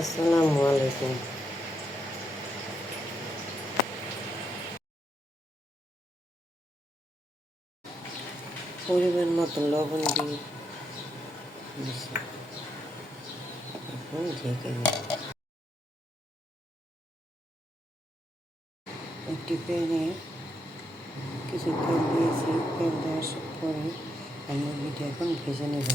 আসসালামু আলাইকুম। পরিমাণ মতো লবণ দিয়ে দিছি। এখন ঢেকে দিই। একটি প্যানে কিছু তেল দিয়েছি। তেল দেওয়ার পরে আমি মুরগিটা এখন ভেজে নেব।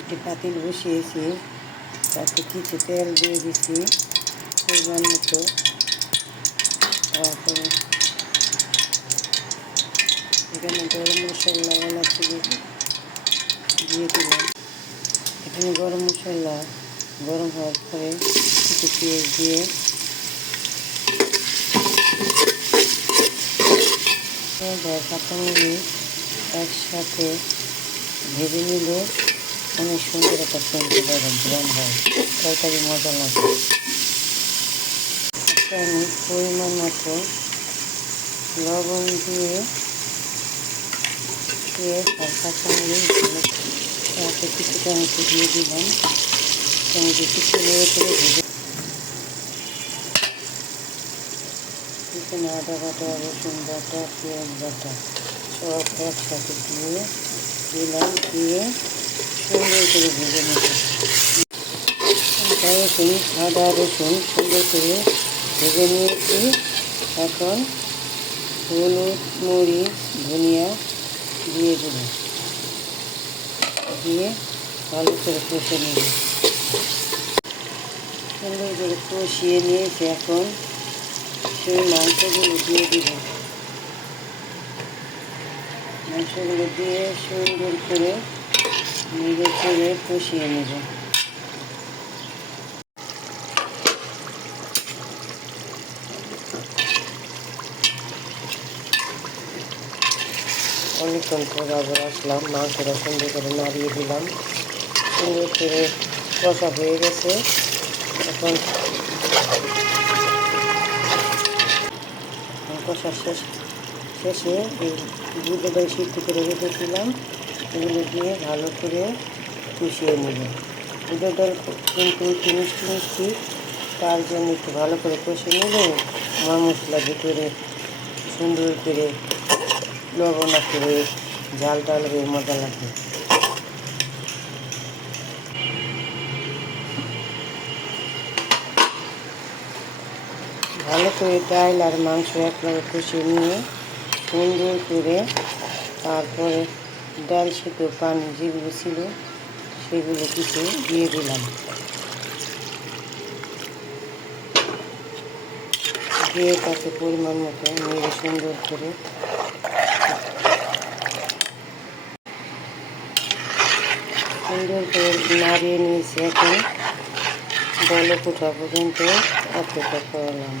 একটি পাতিল বসিয়েছি, তাতে কিছু তেল দিয়ে দিছি পরিমাণ মতো। তারপরে এখানে গরম মশলা এলাচি দিয়ে দিলাম। এখানে গরম মশলা গরম হওয়ার পরে কিছু পেঁয়াজ দিয়ে কাঁচামরিচ একসাথে ভেজে নিলে অনেক সুন্দর একটা সেন্ট গরম হয়, তরকারি মজা লাগে। আমি পরিমাণ মতো লবণ দিয়ে পেঁয়াজ আর কাঁচামরিচ তাতে কিছু টমেটো দিয়ে দিলাম। টমেটো কিছু নেড়ে করে ভেজে এখানে আদা বাটা, রসুন বাটা, পেঁয়াজ বাটা সব একসাথে দিয়ে দিলাম। দিয়ে সুন্দর করে ভেজে নেব। আদা রসুন সুন্দর করে ভেজে নিয়েছি। এখন হলুদ, মরিচ, ধনিয়া দিয়ে দেব। দিয়ে ভালো করে কষে নেব। সুন্দর করে কষিয়ে নিয়েছি। এখন সেই মাংসগুলো দিয়ে দিব। মাংসগুলো দিয়ে সুন্দর করে নেড়ে চেড়ে কষিয়ে নেব। অনেকক্ষণ পর আবার আসলাম, মাংসটা সুন্দর করে নাড়িয়ে দিলাম। সুন্দর করে কষা হয়ে গেছে। এখন কষা শেষে এই দুধ ডাল সিদ্ধ করে রেখেছিলাম, এগুলো দিয়ে ভালো করে মিশিয়ে নেব। দুধের ডাল কিন্তু একটু মিষ্টি মিষ্টি, তার জন্য একটু ভালো করে কষে নিলে মা মশলা ভিতরে সুন্দর করে লবণ করে ঝাল টাল হয়ে মজা লাগে। ভালো করে ডাল আর মাংস একবারে কষিয়ে নিয়ে সুন্দর করে তারপরে ডাল সিদ্ধ পানি যেগুলো ছিল সেগুলো কিছু দিয়ে দিলাম। দিয়ে তাতে পরিমাণ মতো নেড়ে সুন্দর করে নাড়িয়ে নিয়েছি। এখন বলক ওঠা পর্যন্ত অপেক্ষা করলাম।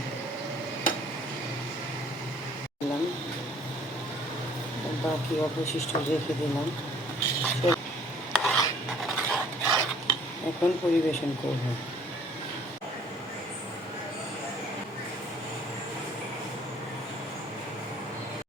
বাকি অবশিষ্ট রেখে দিলাম। এখন পরিবেশন করব।